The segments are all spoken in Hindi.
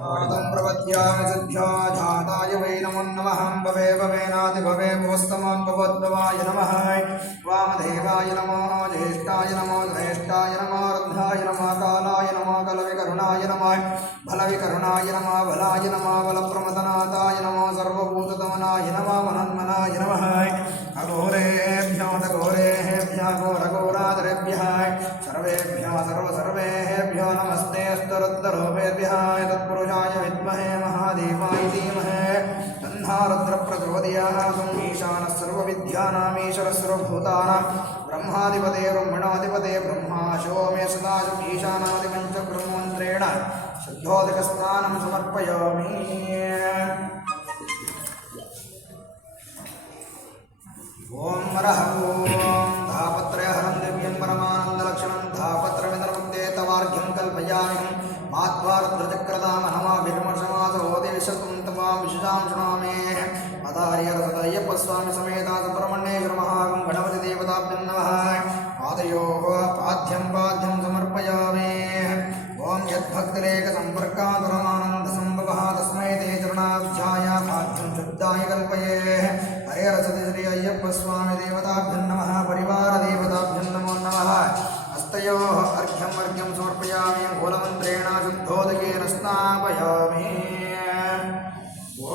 प्रपद्यामि सिद्ध्या जाताय वै नमो नमः भवे भवेनाति भवे भवस्तमान् भवद्भवाय नमः वामदेवाय नमो ज्येष्ठाय नमो श्रेष्ठाय नमो रुद्राय नमः कालाय नमो कलविकरुणाय नमः बलविकरुणाय नमः बलाय नमः बलप्रमदनाथाय नमो सर्वभूतदमनाय नमः मनन्मनाय नमः अघोरेभ्यो घोरेभ्यः घोरघोरादरेभ्यः सर्वेभ्यः सर्वेभ्यो नमस्ते अस्तरुत्तरोपेभ्यः तत्पुरुषाय विद्महे महादेवाय धीमहि तन्नारुद्रप्रचोदयात् ईशानः सर्वविद्यानामीश्वरः सर्वभूतानां ब्रह्माधिपते ब्रह्मणाधिपते ब्रह्माशो मे सदा ईशानादिपं च ब्रह्ममन्त्रेण शुद्धोदकस्नानं समर्पयामि। ओम हरः ओम धापत्रयहरं दिव्यं परमानन्दलक्षणं धापत्रमिदमुक्ते तवार्घ्यं कल्पयामि माध्वारुद्रचक्रधामनमाभिर्मर्शमासोदेशतं तवां विशुजां शृणोमि अदार्यरसदय्यप्पस्वामी समेता सुब्रह्मण्येश्वर महागं गणपतिदेवताभ्यं नमः पादयोः पाद्यं समर्पयामि। ओम यद्भक्तिरेकसम्पर्कान्तरमानन्दसम्भवः तस्मै ते चरणाब्जाय पाद्यं शुद्धाय कल्पये हरिहरसति श्री अय्यप्पस्वामी देवताभ्यं नमः परिवारदेवताभ्यं नमो नमः हस्तयोः अर्घ्यं समर्पयामि मूलमन्त्रेण शुद्धोदकेन स्नापयामि।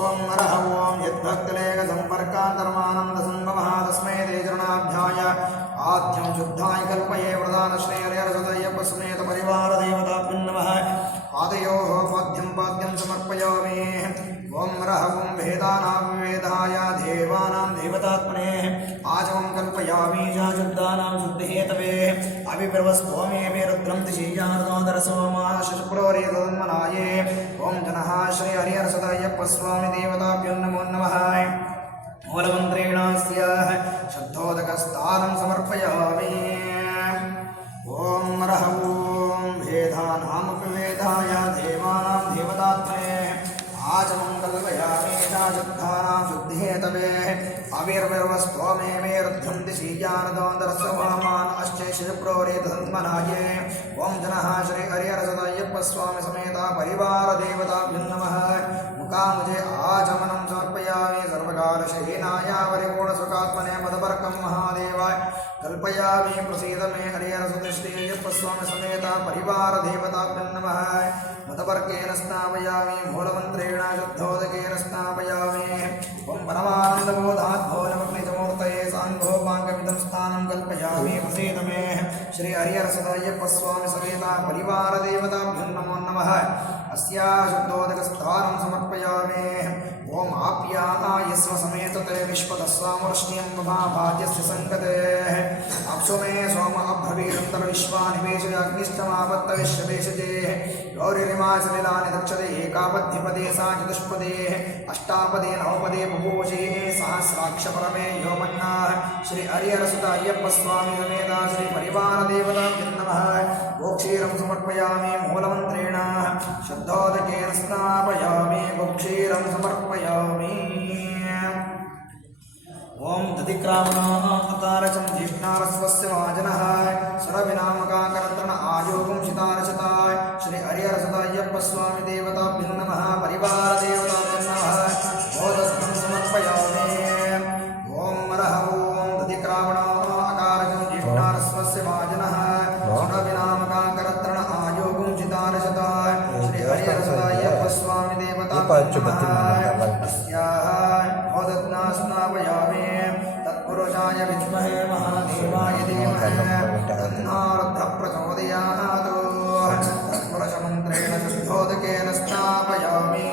ओम हरः ओम यद्भक्तिरेकसम्पर्कान्तरमानन्दसम्भवः तस्मै ते चरणाब्जाय आद्यं शुद्धाय कल्पये प्रधानश्री हरिहरसदय्यप्पसमेत परिवारदेवताभ्यं नमः पादयोः पाद्यं समर्पयामि। ओम हरः ओम वेदानां विवेदाय देवानां देवतात्मने आचमं कल्पयामि च शुद्धानां शुद्धिहेतवे अभिप्रवस्तोमेवे रुद्रं दिशीयानोदरसोमाशुप्रोरेतन्मनाये। ओम जनः श्री हरिहरसदय्यप्पस्वामी देवताभ्यो नमो नमः मूलमन्त्रेणास्य शुद्धोदकस्नानं समर्पयामि। ओम हरः ओम वेदानामपि वेदाय देवानां देवतात्मने आचमं कल्पयामि च शुद्धानां शुद्धिहेतवे अविर्विर्वस्त्वमेवे रुद्रं दिशीयानोदरसोमान् अश्चैशुप्रोरेतन्मनाये। ओम जनः श्री हरिहरसदय्यप्पस्वामी समेत परिवारदेवताभ्यो नमः मुखामुजे आचमनं समर्पयामि सर्वकालशयनाय परिपूर्णसुखात्मने मदपर्कं महादेवाय कल्पयामि प्रसीद मे हरिहरसुत श्री अय्यप्पस्वामी समेत परिवारदेवताभ्यं नमः मदपर्केन स्नापयामि मूलमन्त्रेण शुद्धोदकेन स्नापयामि। ओम परमानन्दबोधात् भोजमग्निजमूर्तये साङ्गोपाङ्गमिदं स्थानं कल्पयामि प्रसीद मे श्री हरिहरसुत अय्यप्पस्वामी समेत परिवारदेवताभ्यं नमो नमः अस्याः शुद्धोदकस्थानं समर्पयामि। ओम आप्यायस्व समेतते विश्वदस्वामुष्ण्यं महाभाग्यस्य संगतेः अक्षो मे सोम अभ्रवीरन्तरविश्वानिवेशयाग्निष्टमापत्तविश्वदेशजेः गौरिरिमाचलिलानि दक्षते एकापद्धिपदे सा चतुष्पदे अष्टापदे नवपदे बभूषे सहस्राक्षपरमे योमन्नाः श्री हरिहरसुत अय्यप्पस्वामी समेत श्री परिवारदेवताभ्यं नमः गोक्षीरं समर्पयामि मूलमन्त्रेण शुद्धोदकेन स्नापयामि गोक्षीरं समर्पयामि। ओम दधिक्रामणोऽकारचं जीष्णारस्वस्य महाजनः सरविनामकाकरत्रण आयोगं शितारशताय श्री हरिहरसुत अय्यप्पस्वामी देवताभ्यं नमः परिवारदेवताभ्यं नमः मोदस्थं समर्पयामि। ओम हरः ओम दधिक्रामणोऽकारचं जीष्णारस्वस्य महाजनः सरविनामकाकरत्रण आयोगं शितारशताय श्री हरिहरसुत अय्यप्पस्वामी देवताभ्यं नमः स्नापयामि तत्पुरुषाय विद्महे महादेवाय धीमहि तन्नारुद्रप्रचोदयात् तत्पुरुषमन्त्रेण शुद्धोदकेन स्नापयामि।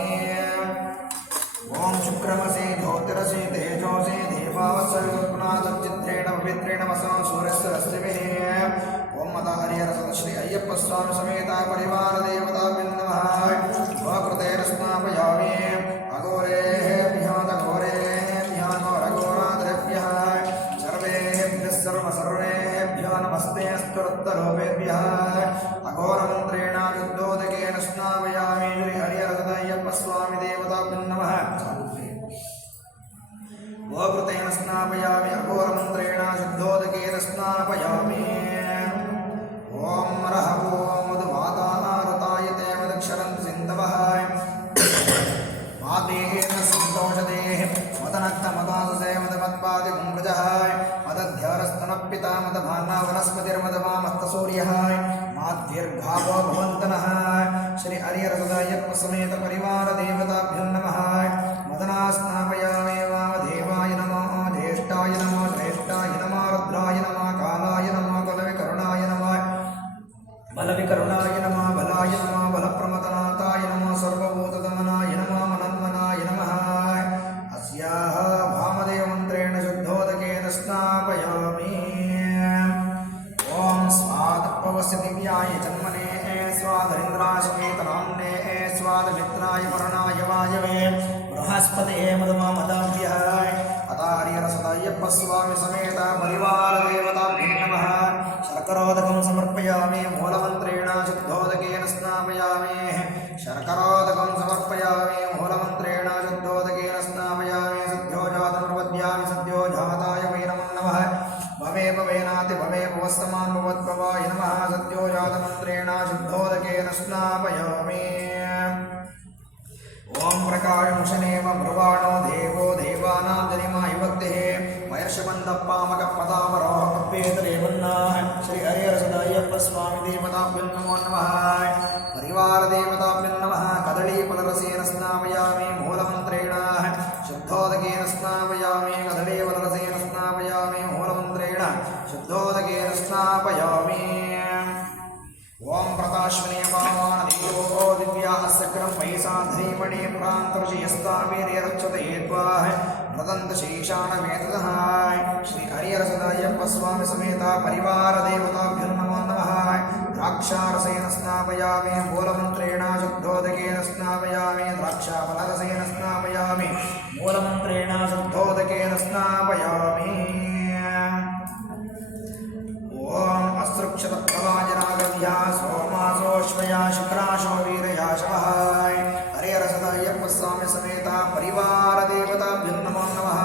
ओम शुक्रमसि ज्योतिरसि तेजोसि देवावत्सविपुनाथचित्रेण पवित्रेण वसं सूर्यस्य रश्मिभिः। ओम मदा हरिहरसुत श्री अय्यप्पस्वामी समेत परिवारदेवताभ्यं नमः स्वकृतेन स्नापयामि। अघोरेभ्यः सर्वेभ्यः नमस्ते अस्तुरुत्तरोपेभ्यः मदनक्तमदासुसे मदमत्पादिकुम्भजहाय मदध्यारस्तनपिता मदभाना वनस्पतिर्मदमा मत्तसूर्यः माद्यर्भावो भवन्तनः श्री हरिहरसदायप्प समेत परिवार देवताभ्यो नमः मदनास्नापयामे वामदेवाय नमः ज्येष्ठाय नमः श्रेष्ठाय नमः रुद्राय नमः कालाय नमः बलविकरुणाय नमः बलाय नमः बलप्रमदनाथाय नमः सर्वभूतदमनाय नमः मनन्मनाय नमः अस्याः भामदेवमन्त्रेण शुद्धोदकेन स्नापयामि ॐ स्वादपवस्य दिव्याय जन्मने स्वादरिन्द्राशकेतनाम्ने स्वादमित्राय वर्णाय वायवे बृहस्पते मदमामदाभ्यः अतार्यरसदायप्प स्वामी समेत परिवार देवताभ्यो नमः शर्करोदकं समर्पयामि मूलमन्त्रेण शुद्धोदकेन स्नापयामि शर्करोदकं समर्पयामि मूलमन्त्रेण शुद्धोदकेन स्नापयामि सद्यो जातं प्रपद्यामि सद्यो जाताय वै नमो नमः भवे भवेनाति भवे भवस्तमान् भवद्भवाय नमः सद्यो जातमन्त्रेण शुद्धोदकेन स्नापयामि ओम प्रकाशमुशनेव ब्रुवाणो देवो देवानां जनिमा युवक्तिः मयर्षबन्धप्पामकपदावरोह कप्पेतरेवन्नाः श्री हरिहरसदायप्प स्वामी देवताभ्यो नमो नमः परिवार देवताभ्यो नमः कदलीफलरसेन स्नापयामि मूलमन्त्रेण शुद्धोदकेन स्नापयामि कदलीफलरसेन स्नापयामि मूलमन्त्रेण शुद्धोदकेन स्नापयामि ओम प्रकाश्वने पावान देवो दिव्या अस्क्रम पैसा धीमणि पुरांतर्षयस्तावीर्यरक्षते त्वाः प्रदंत शेषाण वेदः श्री हरिहरसदायप्प स्वामी समेत परिवार देवताभ्यो नमो नमः द्राक्षारसेन स्नापयामि मूलमन्त्रेण शुद्धोदकेन स्नापयामि द्राक्षाफलरसेन स्नापयामि मूलमन्त्रेण शुद्धोदकेन स्नापयामि ओम अस्रुक्षतप्रवाजनागद्या सोमासोश्वया शुक्राशो वीरयाशवः हरिहरसदायप्प स्वामी समेत परिवार देवताभ्यो नमो नमः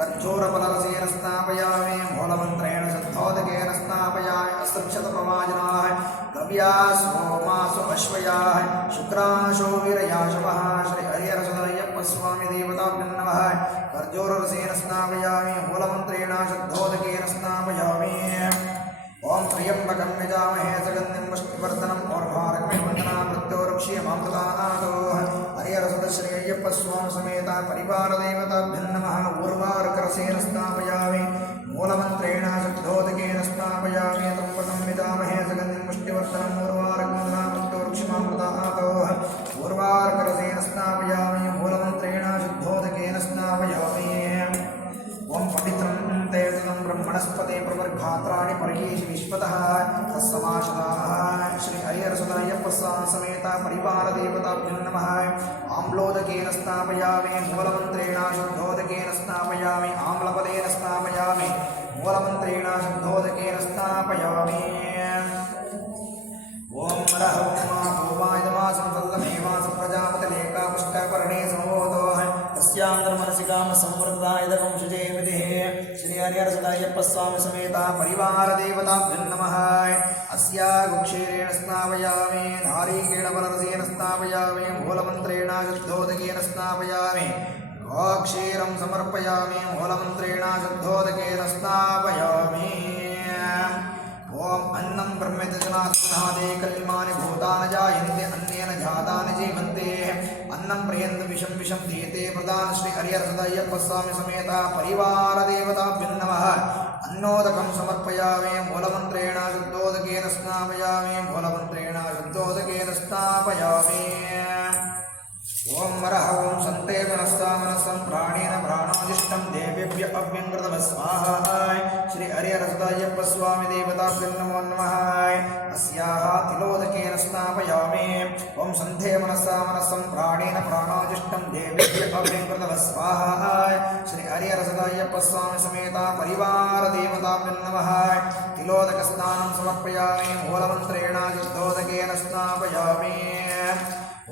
कज्जोरफलरसेन स्नापयामि मूलमन्त्रेण शुद्धोदकेन स्नापयामि अस्रुक्षतप्रवाजनाः गव्या सोमासो अश्वयाः शुक्राशो वीरयाशवः श्री हरिहरसदायप्प स्वामी देवताभ्यो नमः कज्जोररसेन स्नापयामि मूलमन्त्रेण शुद्धोदकेन स्नापयामि ओम त्र्यंबकं यजामहे सुगन्धिं पुष्टिवर्धनम् और्भारकमिव वन्दना मृत्योर्मुक्षीयमामृतानादो हरिहरसदा श्री अय्यप्प स्वामी समेत परिवार देवताभ्यो नमः ऊर्वारुकरसेन स्नापयामि मूलमन्त्रेण शुद्धोदकेन स्नापयामि त्र्यंबकं यजामहे सुगन्धिं पुष्टिवर्धनम् और्भारकमिव वन्दना मृत्योर्मुक्षीयमामृतानादो ऊर्वारुकरसेन स्नापयामि मूलमन्त्रेण शुद्धोदकेन स्नापयामि ओम पवित्रं तेजसं ब्रह्मणस्पते प्रवर्घात्राणि पर्येषु विश्वतः तत्समाशदाः श्री हरिहरसदायप्प स्वामी समेत परिवार देवताभ्यो नमः आम्लोदकेन स्नापयामि मूलमन्त्रेण शुद्धोदकेन स्नापयामि आम्लपदेन स्नापयामि मूलमन्त्रेण शुद्धोदकेन स्नापयामि ओम नरहौमा भूवायदमासं सल्लमेवासं प्रजापतिलेका पुष्करपर्णे समोदो तस्यां धर्मरसिकाम संवृद्धायदकं शुजे विधिः श्री हरिहरसदायप्प स्वामी समेत परिवार देवताभ्यो नमः अस्या गुक्षीरेण स्नापयामि नारीकेणफलरसेन स्नापयामि मूलमन्त्रेण शुद्धोदकेन स्नापयामि गोक्षीरं समर्पयामि मूलमन्त्रेण शुद्धोदकेन स्नापयामि ओम अन्नं ब्रह्मेतजनात्मनादे कल्मानि भूतानि जायन्ते अन्येन जातानि जीवन्ते अन्नं प्रियन्त विषं विषं दीयते प्रदान श्री हरिहरसदायप्प स्वामी समेत परिवार देवताभ्यो नमः अन्नोदकं समर्पयामि मूलमन्त्रेण शुद्धोदकेन स्नापयामि मूलमन्त्रेण शुद्धोदकेन स्नापयामि ओम मरः ओम सन्ते मनस्सा मनसं प्राणेन प्राणोजिष्टं देवेभ्य अभ्यङ्कृतः स्वाहा श्री हरिहरसदायप्प स्वामी देवताभ्यो नमो नमः अस्याः तिलोदकेन स्नापयामि ओम सन्ते मनस्सा मनसं प्राणेन प्राणोजिष्टं देवेभ्य अभ्यङ्कृतः स्वाहा श्री हरिहरसदायप्प स्वामी समेत परिवार देवताभ्यो नमः तिलोदकस्नानं समर्पयामि मूलमन्त्रेण शुद्धोदकेन स्नापयामि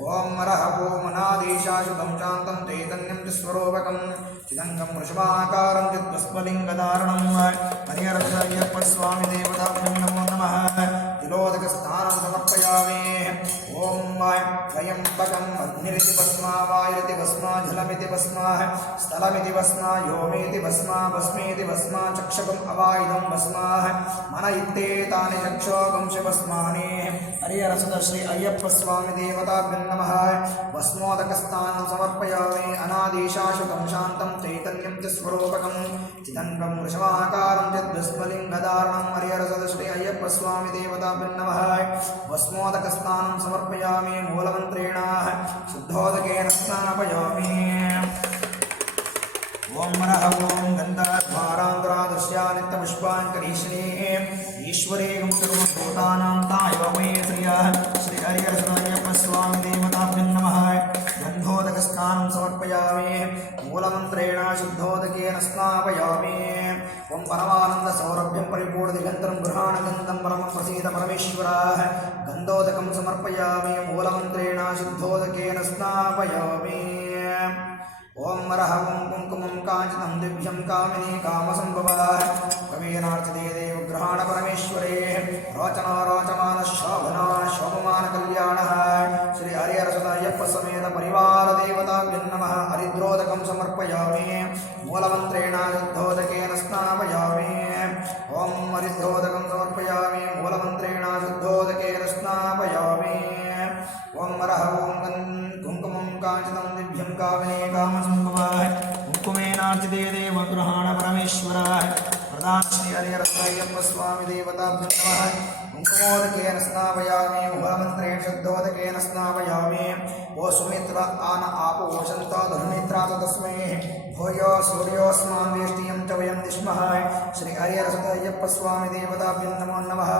ओम मरः ओम अनादिशाश्वतं शान्तं चैतन्यं चिस्वरूपकं चिदङ्गं वृषभाकारं चिद्वस्फलिङ्गधारणं हरिहरसदायप्प स्वामी देवताभ्यो नमो नमः तिलोदकस्नानं समर्पयामि ॐ त्र्यम्बकम् अग्निरिति भस्मा वायुरिति भस्मा जलमिति भस्मा स्थलमिति भस्मा योमेति भस्मा भस्मेति भस्मा चक्षकम् अवायुधं भस्मा मन इत्येतानि चक्षोगं शिवस्मानि हरिहरसुत श्री अय्यप्प स्वामी देवताभ्यो नमः भस्मोदकस्नानं समर्पयामि अनादिशाश्वतं शान्तं चैतन्यं च स्वरूपकं चिदङ्गं वृषभाकारं चिद्भस्मलिङ्गधारणं हरिहरसुत श्री अय्यप्प स्वामी देवताभ्यो नमः भस्मोदकस्नानं समर्पयामि मूलमन्त्रेण शुद्धोदकेन स्नापयामि ओम नमः ओम गन्धद्वारान्तरादृश्या नित्यपुष्पाङ्करीश्वरे ईश्वरे गुप्तरूपभूतानां तायवमे श्रियः श्री हरिहरसुतायप्प स्वामी देवताभ्यो नमः गन्धोदकस्नानं समर्पयामि मूलमन्त्रेण शुद्धोदकेन स्नापयामि ओम परमानंद सौरभ्यं परिपूर्णदिगन्तं गृहाणगन्धं परमं प्रसीद परमेश्वरः गन्धोदकं समर्पयामि मूलमन्त्रेण शुद्धोदकेन स्नापयामि ओम नरः ओम कुङ्कुमं काञ्चनं दिव्यं कामिनी कामसम्भवः कवीनार्चिते देवग्रहाण परमेश्वरे रोचना रोचमान शोभना शोभमान कल्याणः श्री हरिहरसुतायप्प समेत परिवार देवताभ्यो नमः हरिद्रोदकं समर्पयामि मूलमन्त्रेण शुद्धोदकेन स्नापयामि ओम हरिद्रोदकं समर्पयामि मूलमन्त्रेण शुद्धोदकेन स्नापयामि ओम नरः ओम कुङ्कुमं काञ्चनं दिव्यं कामिनी कामसम्भवः कुङ्कुमेनार्चिते देवगृहाण परमेश्वरः प्रधान श्री हरिहरसुतायप्प स्वामी देवताभ्यो नमः कुङ्कुमोदकेन स्नापयामि मूलमन्त्रेण शुद्धोदकेन स्नापयामि ओ सुमित्र आन आपो वसन्तो धर्मित्रात तस्मै भूयो सूर्योऽस्मान् वेष्टियं च वयं दिश्मः श्री हरिहरसुतायप्प स्वामी देवताभ्यो नमो नमः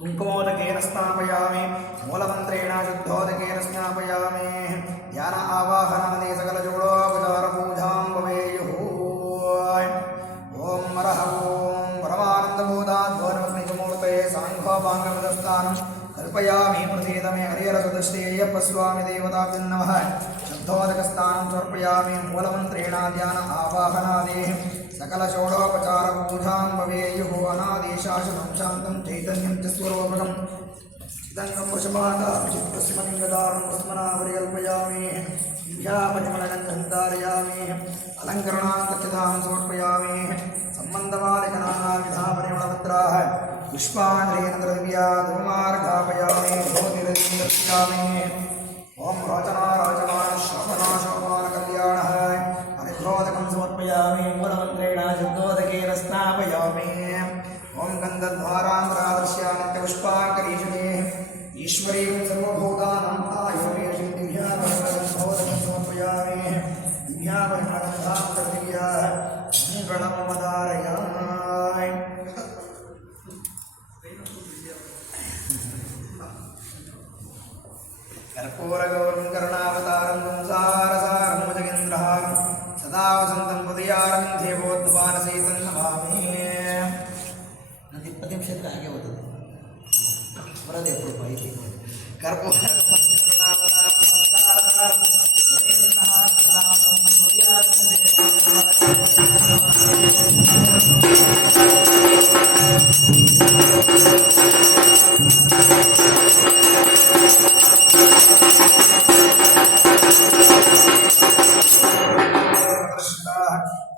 कुङ्कुमोदकेन स्नापयामि मूलमन्त्रेण शुद्धोदकेन स्नापयामि ध्यान आवाहनादि सकलजोडोपचारपूजां भवेयुः ॐ नरः ॐ परमानन्दभूताद्वैतमूर्तये साङ्घोपाङ्गमदस्थानं कल्पयामि प्रसीद मे हरिहरसुत श्री अय्यप्प स्वामी देवताभ्यो नमः शुद्धोदकस्नानं समर्पयामि मूलमन्त्रेण ध्यान आवाहनादि सकलषोडोपचारपूजां भवेयुः अनादिशाश्वतं शान्तं चैतन्यं च स्वरूपकं चिदङ्गं वृषभाकारं चित्तस्मलिङ्गधारणं स्मरावरिकल्पयामि दिव्यापरिमलगन्धं धारयामि अलङ्करणान्तर्चितां समर्पयामि सम्बन्धमालिकनानाविधापरिमलमुद्राः पुष्पाञ्जलीन्द्रदिव्या धूमार्घापयामि ज्योतिरदीं दर्शयामि ॐ रोचना रोचमान शोभना शोभमान कल्याणः हरिद्रोदकं समर्पयामि मूलमन्त्रेण शुद्धोदकेन स्नापयामि ॐ गन्धद्वारान्तरादृश्या नित्यपुष्पाङ्करीषणे ईश्वरीं सर्वभूतानां आयुर्वेशिं दिव्यापरिमलगन्धोदकं समर्पयामि दिव्यापरिमलगन्धान्तर्दिव्या मङ्गलमवधारयामि कर्पूरगौरं करुणावतारं संसारसारं भुजगेन्द्रहारं सदा वसन्तं हृदयारं देवोद्वारसहितं नमामि ನಂದು 20 ನಿಮಿಷಕ್ಕೆ ಹಾಗೆ ಓದೋದು ಬರೋದೇ ಎప్పుడు ಐತಿ कर्पूरगौरं करुणावतारं संसारसारं भुजगेन्द्रहारं सदा वसन्तं हृदयारं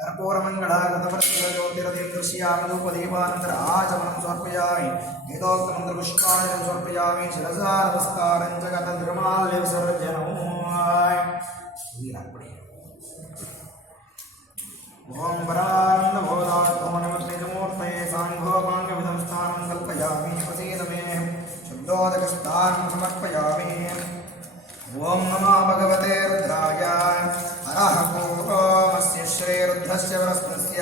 कर्पूरमङ्गलागतवर्षज्योतिरदीर्दृश्यामि आचमनं समर्पयामि वेदोक्तमन्त्रपुष्पाणिं समर्पयामि शिरसा नमस्कारं च गतनिर्माल्यविसर्जनम् ओम परानन्दबोधात्मनिमूर्तये साङ्घोपाङ्गविधं स्थानं कल्पयामि प्रसीद मे शुद्धोदकस्नानं समर्पयामि ओम नमो भगवते रुद्राय अरः पूर्वमस्य श्रीरुद्रस्य वरस्पस्य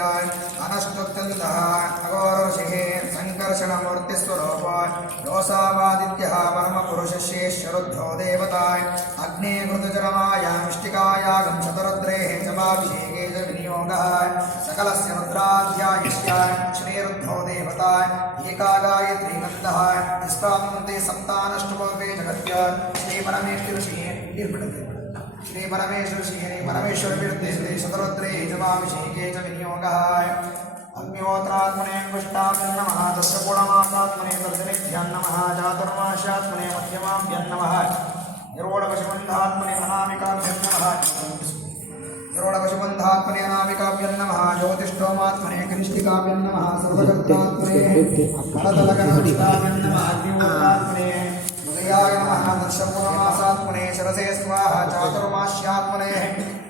अनष्टोत्तन्दः अघोरऋषिः सङ्कर्षणमूर्तिस्वरूपः योऽसावादित्यः परमपुरुषश्रेष्ठरुद्रो देवताय अग्नेकृतचरमायामिष्टिकायागं शतरुद्रेः जपाभिषेके च विनियोगः सकलस्य रुद्राध्यायस्य श्रीरुद्रो देवताय एका गायत्री गन्धः निष्पादन्ते सप्तानष्टभवे जगत्य श्रीपरमेश्वरऋषिः श्री परमेश्वर श्री परमेश्वर विरुद्धे शतरुद्रे जपाभिषेके च विनियोगः अग्निहोत्रात्मने अंगुष्ठाभ्यं नमः दशगुणमासात्मने दर्शनेभ्यं नमः चातुर्मास्यात्मने मध्यमाभ्यं नमः निरोढपशुबन्धात्मने अनामिकाभ्यं नमः निरोढपशुबन्धात्मने अनामिकाभ्यं नमः ज्योतिष्ठोमात्मने कनिष्ठिकाभ्यं नमः सर्वशक्तात्मने कलतलकनिष्ठाभ्यं नमः अग्निहोत्रात्मने हृदयाय नमः दशगुणमासात्मने शरसे स्वाहा चातुर्मास्यात्मने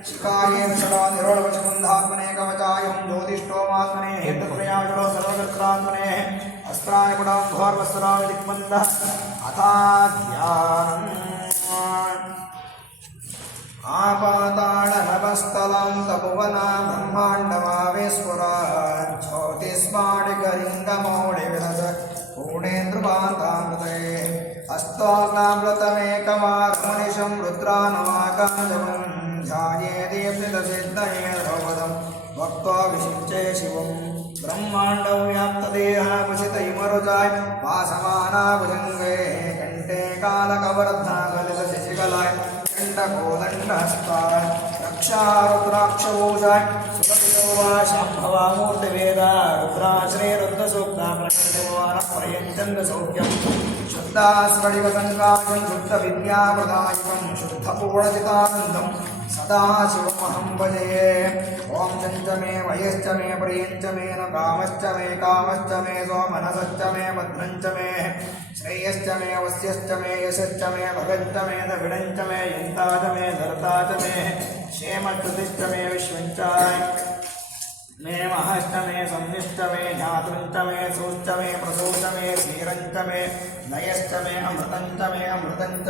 शिखाये विषदा निरोढपशुबन्धात्मने कवचायं ज्योतिष्ठोमात्मने हेतुप्रयाजलो सर्वकर्त्रात्मने अस्त्राय गुणाम्भोर्वस्त्राय दिक्बन्धः अथाध्यानम् आपाताळनभस्थलं तपोवना ब्रह्माण्डमावेश्वरा ज्योतिस्माडिकलिङ्गमौलिविरस पूर्णेन्द्रपान्तामृते हस्तोकामृतमेकमार्मनिशं रुद्रानमाकाशवं ध्याये दीप्तितसिद्धये द्रौपदं भक्त्वा विषिञ्चे शिवं ब्रह्माण्डौ व्याप्तदेहकुशित इमरुचाय वासमाना भुजङ्गे कण्ठे कालकवर्धा गलितशशिकलाय कंडकोदंडहस्ताय रक्षारुद्राक्षभूषाय सुरपितो वा शाम्भवामूर्तिवेदा रुद्राश्रे रुद्रसूक्ता प्रकटितवानपर्यञ्चन्द्रसौख्यं शुद्धास्फटिकसङ्काशं शुद्धविद्याप्रदायकं शुद्धपूर्णचितानन्दं सदा शिवमहं भजे ॐ चञ्च मे वयश्च मे प्रियञ्च मे न कामश्च मे सोमनसश्च मे भद्रञ्च मे श्रेयश्च मे वस्यश्च मे यशश्च मे भगञ्च मे दभिडञ्च मे यन्ता च मे धर्ता च मे क्षेमकृतिश्च मे विश्वञ्च मे महश्च मे संनिश्च मे ध्यातृञ्च मे सूश्च मे प्रसूश्च मे क्षीरञ्च मे नयश्च मे अमृतञ्च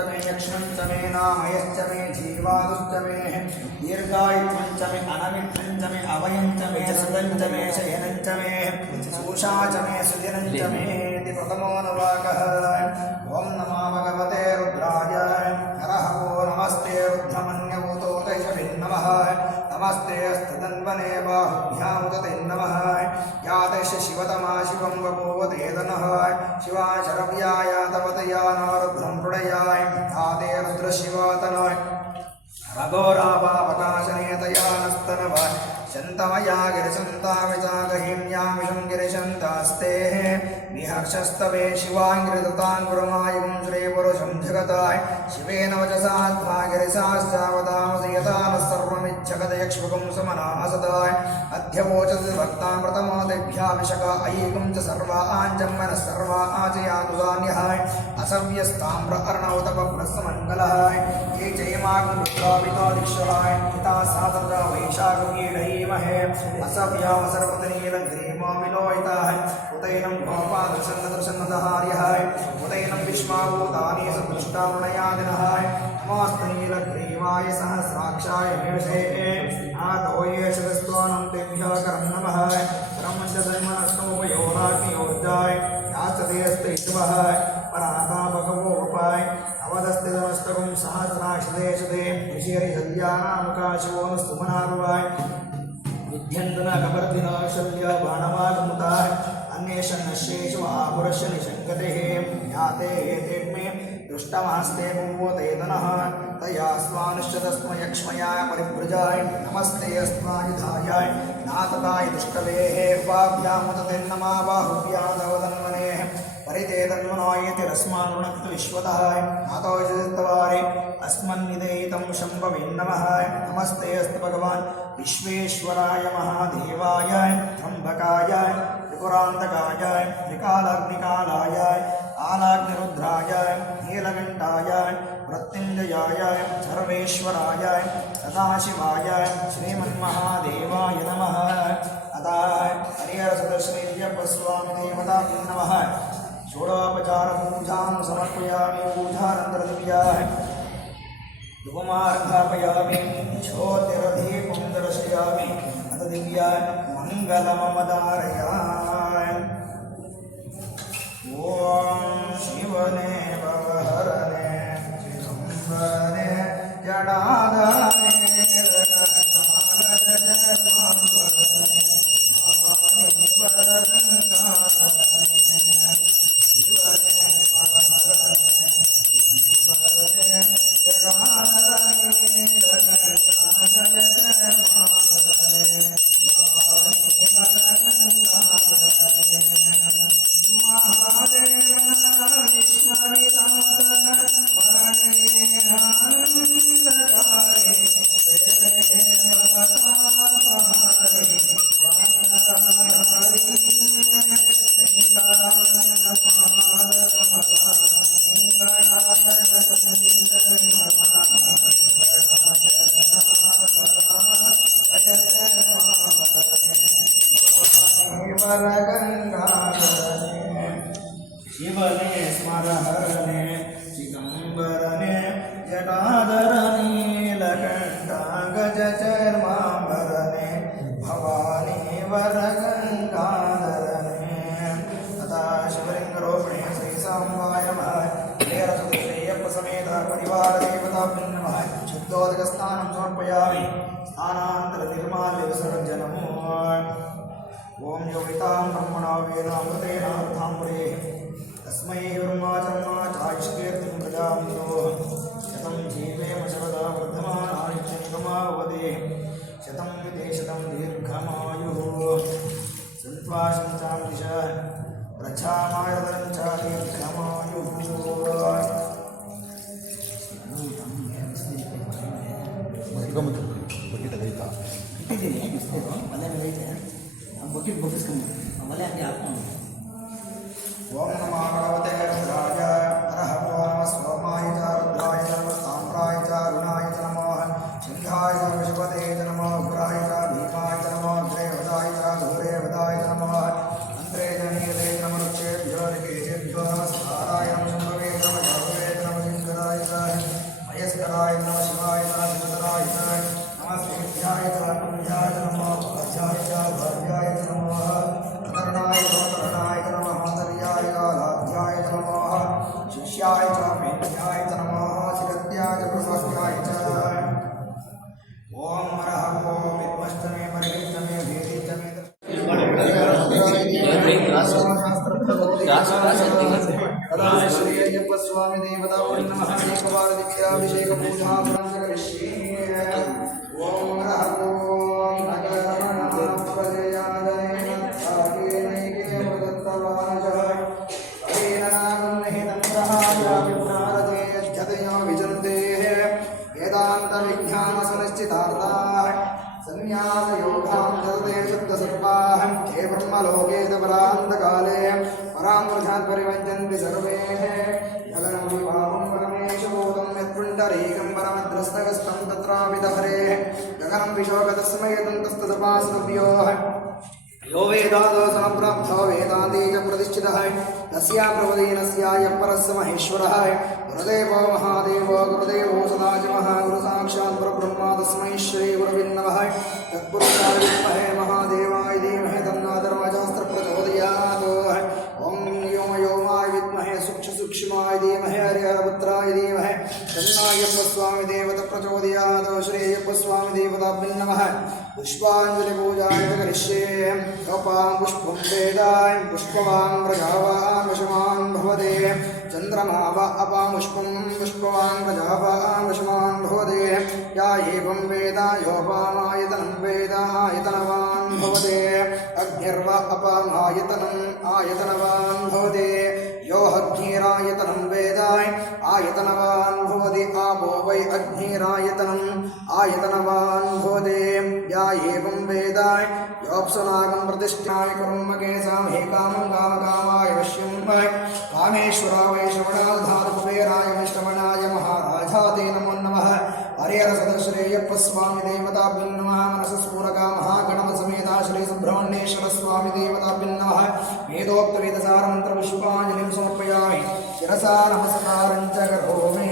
मे यक्ष्मञ्च मे नामयश्च मे जीवादुश्च मे दीर्घायुत्वञ्च मे अनमित्रञ्च मे अवयञ्च मे सुगञ्च मे शयनञ्च मे सूषा च मे सुदिनञ्च मे इति प्रथमोऽनुवाकः ॐ नमो भगवते रुद्राय हरः वो नमस्ते रुद्रमन्यभूतो दैशभिन्नमः नमस्ते अस्तदन्वने बाहुभ्यामुदते नमः यातैष शिवतमा शिवं बभूवतेदनः शिवा शरव्याय तपतया नारुद्रं प्रणयाय आदे रुद्रशिवातनाय रघोरावावकाशनेतया नस्तनवाय शन्तमया गिरिशन्तामिचागहिम्यामिषं गिरिशन्तास्ते विहर्षस्तवे शिवाङ्गिरिदतान् गुरुमायुं श्रीपुरुषं जगताय शिवेन वचसात्मा गिरिशाश्चावतामसि यथा नः सर्वमिच्छगदयक्ष्मुखं समनासदाय अध्यवोचति भक्तामृतमोदिभ्याभिषक ऐकं च सर्वाञ्जन्मनः सर्वा आचयातु धान्यहाय असव्यस्ताम्र अर्णवतपप्रस्मङ्गलहाय ये जयमागुरुद्रावितो दिक्षहाय पिता सातजा वैशाखमीढैमहे असव्यावसर्वतनीलग्रीमामिलोहिताय उदैनं गोपादर्शनदर्शनदहार्यहाय उदैनं विश्वाभूतानि सदृष्टामृणयादिनहाय नमोस्तनीलग्रीवाय सहस्राक्षाय मेषे आतो ये शतस्त्वानं तेभ्यः करं नमः ब्रह्मञ्चधर्मनस्तोपयोराग्नियोर्जाय याचतेऽस्ते शिवः पराता भगवो उपाय अवदस्ते नमस्तकं सहस्राक्षदेशते ऋषिहरिशल्यानामुकाशिवो स्तुमनाभवाय विद्यन्तनकवर्धिना शल्य बाणवागमुताय अन्येषन्नश्येषु आपुरस्य निशङ्कतेः ज्ञाते हेतेऽग्मे दुष्टमास्ते भूवोतेदनः तया स्वानुश्चतस्मयक्ष्मया परिभृजाय नमस्ते अस्मायुधायाय नाथताय दुष्टवेः उपाभ्यामुदते नमा बाहुभ्यादवदन्वनेः परितेतन्वनायति रस्मान् वृणक्तु विश्वतः नातो यजस्तवारे अस्मन्निदेहितं शम्भवे नमः नमस्ते अस्तु भगवान् विश्वेश्वराय महादेवाय त्र्यम्बकाय त्रिपुरान्तकाय त्रिकालाग्निकालाय कालाग्निरुद्राय नीलकण्ठाय मृत्युञ्जयाय सर्वेश्वराय सदाशिवाय श्रीमन्महादेवाय नमः अतः हरिहरसदश्रीयप्पस्वामि देवताभ्यो नमः षोडोपचारपूजां समर्पयामि पूजानन्तरदिव्याः धूमार्घापयामि ज्योतिरदीपं दर्शयामि अथ दिव्याय मङ्गलमवधारयामि ॐ शिवने भवहरणे शम्भने जडाधरणे ಶಿವನೇ ಸ್ಮರಹರನೆ ಚಿದಂಬರನೆ ಜಟಾಧರ ನೀಲಕಂಠ ಗಜ ಚರ್ಮಾಂಬರನೆ ಭವಾನಿ ವರಗಂಗಾಧರನೆ ತಥಾ ಶಿವಲಿಂಗರೋಪಣೆ ಶ್ರೀ ಸಾಂಬಾಯಮಾಯ ಶ್ರೇಯಪ್ಪ ಸಮೇತ ಪರಿವಾರ ದೇವತಾಭ್ಯನ್ನಮಾಯ ಶುದ್ಧೋದಕ ಸ್ನಾನಂ ಸಮರ್ಪಯಾಮಿ ಸ್ಥಾನಾಂತರ ನಿರ್ಮಾಲ್ಯ ವಿಸರ್ಜನಮೋ ಓಂ ಯೋಗಿತಾಂ ಬ್ರಹ್ಮಣಾ ವೇದಾಮೃತೇನ ಅರ್ಥಾಂಬುರೇ ತಸ್ಮೈ ಬ್ರಹ್ಮಾಚರ್ಮ ಚಾಯುಷ್ಕೀರ್ತಿಂ ಪ್ರಜಾಪತಿಯೋ ಶತಂ ಜೀವೇಮ ಶರದಾ ವರ್ಧಮಾನಾಯ ಚ ನಿಗಮಾವದೇ ಶತಂ ವಿದೇಶತಂ ದೀರ್ಘಮಾಯುಃ ಸಂತ್ವಾಶಂಚಾಂ ದಿಶ ಪ್ರಚ್ಛಾಮಾಯತರಂ ಚ ದೀರ್ಘಮಾಯುಃ ಇಟ್ಟಿದ್ದೀನಿ ಬಿಸಿಲು ಮನೆ ಮೇಲೆ ಐತೆ ಬಕೆಟ್ ಬಗ್ಗಿಸ್ಕೊಂಡು ಮನೆ ಹಂಗೆ ಹಾಕೊಂಡು ಓಂ ನಮೋ ಭಗವತೆ ರುದ್ರಾಯ ನರಃ ಓಂ ಸೋಮಾಯ ಚ ರುದ್ರಾಯ ಚ ನಮಃ ತಾಮ್ರಾಯ ಚ ಅರುಣಾಯ ಚ ನಮಃ ಸಿಂಹಾಯ ಚ ವಿಶ್ವಪತೆ ಚ ನಮಃ ಉಗ್ರಾಯ ಚ ಭೀಮಾಯ ಚ ನಮಃ ಅಗ್ರೇವದಾಯ ಚ ಘೋರೇವದಾಯ ಚ ನಮಃ ಅಂತ್ರೆ ಚ ನೀರೇ ಚ ನಮಃ ರುಕ್ಷೇಭ್ಯೋ ನಿಕೇಶೇಭ್ಯೋ ನಮಸ್ಕಾರಾಯ ನಮಃ ಶಂಭವೇ ಚ ನಮಃ ಜಾಗವೇ ಚ ನಮಃ ಸಿಂಗರಾಯ ಚ ಮಯಸ್ಕರಾಯ ನಮಃ ಶಿವಾಯ ಚ ಶಿವಧರಾಯ ಚ ನಮಸ್ಕೃತ್ಯಾಯ ಚ ಪುಣ್ಯಾಯ ಚ ನಮಃ ಅಧ್ಯಾಯ ಚ ಭಾಗ್ಯಾಯ ಚ ನಮಃ ಅತರಣಾಯ ಚ ತರಣಾಯ ಚ ನಮಃ ಆಂತರ್ಯಾಯ ಕಾಲಾಧ್ಯಾಯ ಚ ನಮಃ ಶಿಷ್ಯಾಯ ಚ ಮೇಧ್ಯಾಯ ಚ ನಮಃ ಶಿರತ್ಯಾಯ ಚ ಪ್ರಸಕ್ಯಾಯ ಚ ಓಂ ಹರಃ ಓಂ ವಿದ್ಮಷ್ಟಮೇ ಪರಿಹಿತಮೇ ಭೇದಿತಮೇ ಶ್ರೀ ಅಯ್ಯಪ್ಪ ಸ್ವಾಮಿ ದೇವತಾ ನಮಃ ಏಕವಾರ ದಿವ್ಯಾಭಿಷೇಕ ಪೂಜಾ ಕರಿಷ್ಯೇ ಓಂ ಹರಃ ಓಂ हे ब्रह्मलोके तपरान्तकाले परामृधात् परिवञ्चन्ति सर्वे गगनं विभावं परमेशभूतं यत्पुण्डरीकं परमद्रस्तगस्तं तत्राविदहरेः गगनं विशोकतस्मै तन्तस्तदपास्तव्यो यो वेदादो समप्राप्तो वेदान्ते च प्रतिष्ठितः तस्या प्रवदीनस्याय परस्य महेश्वरः गुरुदेवो महादेवो गुरुदेवो सदा च महागुरुसाक्षात् परब्रह्म तस्मै श्रीगुरवे नमः तत्पुरुषाय विद्महे महादेवाय धीमहि तन्नो धर्मशास्त्रप्रचोदयात् ॐ व्योमयोमाय विद्महे सूक्ष्मसूक्ष्माय धीमहि हरिहरपुत्राय धीमहि तन्नो अय्यप्पस्वामी देवता प्रचोदयात् श्री अय्यप्पस्वामी देवताभ्यो नमः पुष्पाञ्जलिपूजाय करिष्ये कपां पुष्पं वेदाय पुष्पवान् प्रजावान् वशमान् भवते चन्द्रमा वा अपां पुष्पं पुष्पवान् प्रजावान् वशमान् भवते या एवं वेद योपामायतनं वेद आयतनवान् भवते अग्निर्वा अपामायतनम् आयतनवान् भवते यो अग्निरायतनं वेदाय आयतनवान् भवति आपो वै अग्निरायतनम् आयतनवान् भवते या एवं वेदाय योऽप्सुनागं प्रतिष्ठाय कुर्मकेशां हे कामं कामकामाय वश्यं वै कामेश्वरा वै श्रवणाधातुकुबेराय विष्णवनाय महाराजाते नमो नमः हरिहरसदश्रेयप्पस्वामी देवताभ्यो नमः मनसस्फूरका महागणपसमेता श्री सुब्रह्मण्येश्वर स्वामी देवताभ्यो नमः वेदोक्तवेदसारमन्त्रपुष्पाञ्जलिं समर्पयामि शिरसा नमस्कारं च करोमि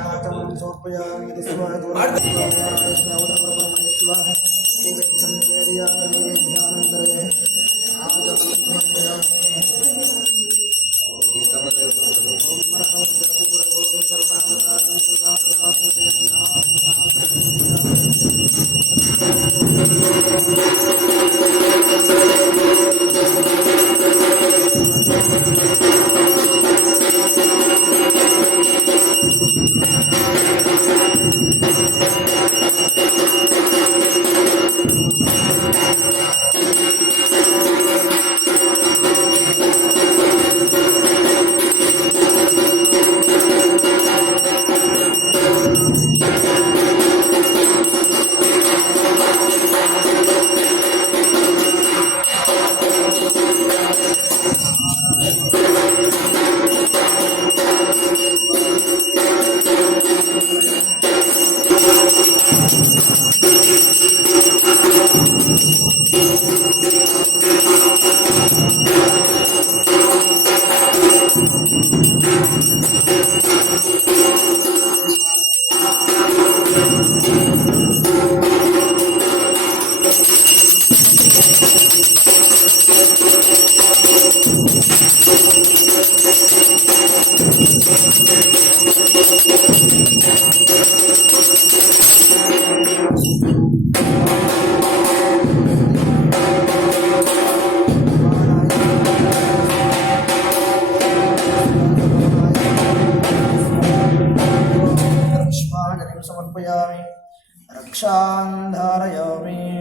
आचमनं समर्पयामि इति स्वाहा नैवेद्यं निवेदयामि नैवेद्यानन्तरे आचमनं समर्पयामि रक्षां धारयामि